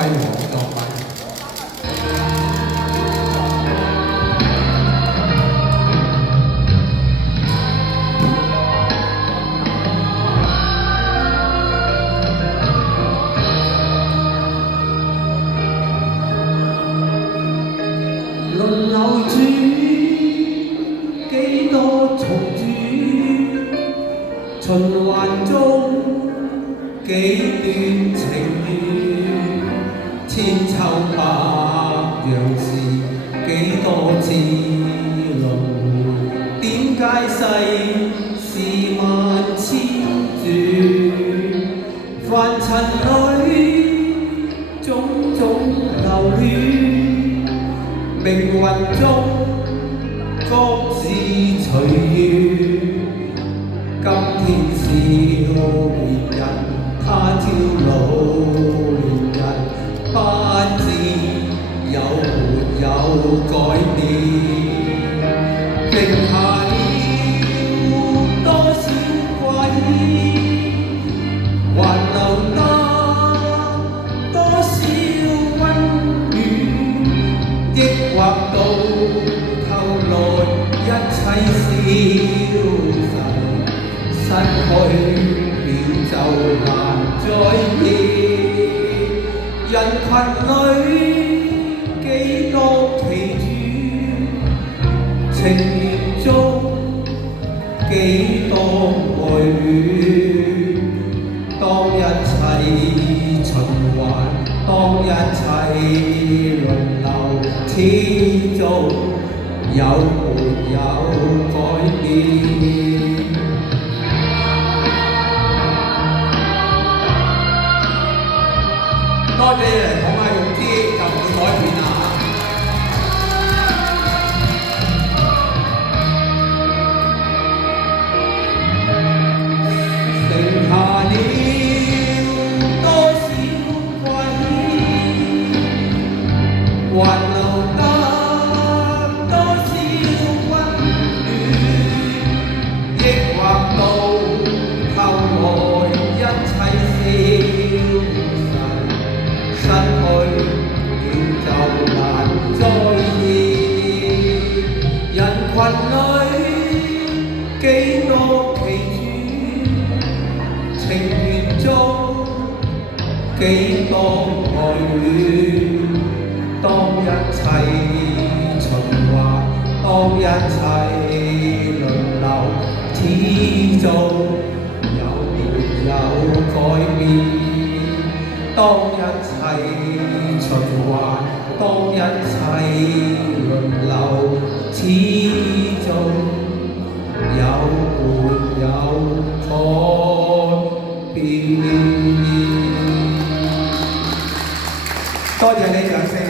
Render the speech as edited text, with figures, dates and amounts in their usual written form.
歸我，作歸。輪流轉，幾多重轉，循環中幾段情緣，千秋百樣事，幾多次輪迴，點解世事萬千轉，凡塵裏種種流亂。命運中各自隨緣，今天少年人，他朝老年人，不知有沒有改變，剩下了多少掛牽，還留得多少溫暖，抑或到頭來一切消逝，失去了就難再現。人群裏幾多奇轉，情緣中幾多愛戀，當一切循環，當一切輪流，始終有沒有改變？多謝你嚟講下用之就唔會改變啦。剩下了多少掛牽，還留得多少溫暖，抑或到頭來一切消逝，失去了就難再現。人群裏幾多奇轉，情緣中幾多愛戀，當一切循環，當一切輪流，始終有沒有改變？當一切循環，當一切輪流，始終有沒有改變？多謝你掌聲。